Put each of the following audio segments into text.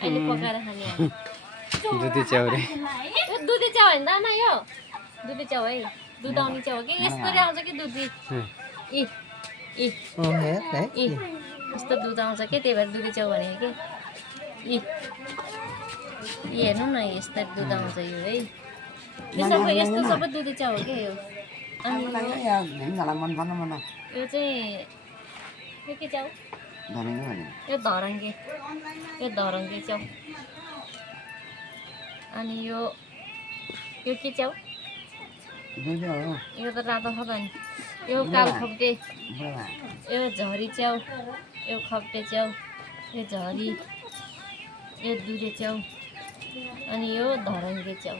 अहिले पकाएर खाने हो दुधी च्याउ रे यो दुधी च्याउ होइन आमा यो दुधी च्याउ है दुध आउने च्याउ हो कि यस्तरी आउँछ कि दुधी इ इ इ यस्तो दुध आउँछ कि त्यही भएर दुधी च्याउ भनेको कि इ हेर्नु न यस्तो दुध आउँछ यो है यो सबै यस्तो सबै दुधी च्याउ हो कि यो अनि यो चाहिँ यो के च्याउ यो धरङ्गे च्याउ अनि यो के च्याउ यो त रातो खप्टा नि यो काल खप्टे यो झरी च्याउ यो खप्टे च्याउ यो झरी यो दुधे च्याउ अनि यो धरङ्गे च्याउ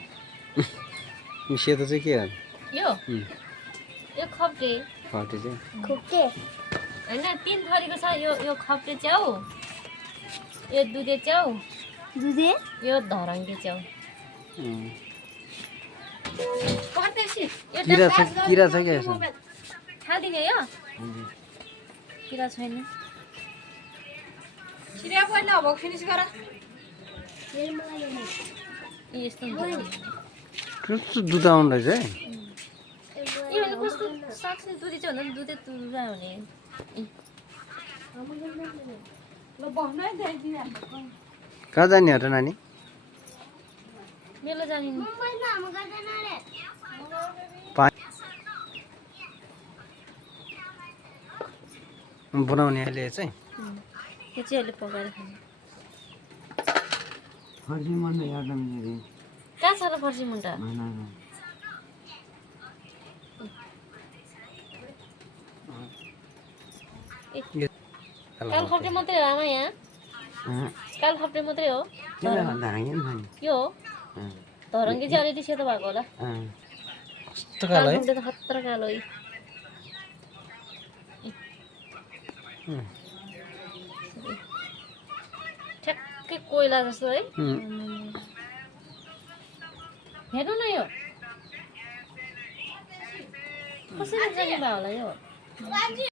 सेतो चाहिँ के हो यो खप्टे चाहिँ होइन 3 थरीको छ यो खप्टे च्याउ यो दुधे च्याउ यो धरङ्गे च्याउ किरा छ क्या यसमा खादिने यो किरा छैन यस्तो कस्तो दुध आउनु रहेछ है यो कस्तो सक्छ दुधी चाहिँ हुँदैन दुधै तुरा हुने कहाँ जाने हो र नानी मेलो जाने बनाउने अहिले चाहिँ यो चाहिँ अहिले पकाएर खाने कहाँ छ र फर्सी मुन्टा काल खप्टे मात्रै हो आमा यहाँ काल खप्टे मात्रै हो यो हो धरङ्गे चाहिँ अलिअलि सेतो भएको होला काल खप्टे त खतरा कालो है ठ्याक्कै कोइला जस्तो है हेर्नु न यो कसरी जाने भयो होला यो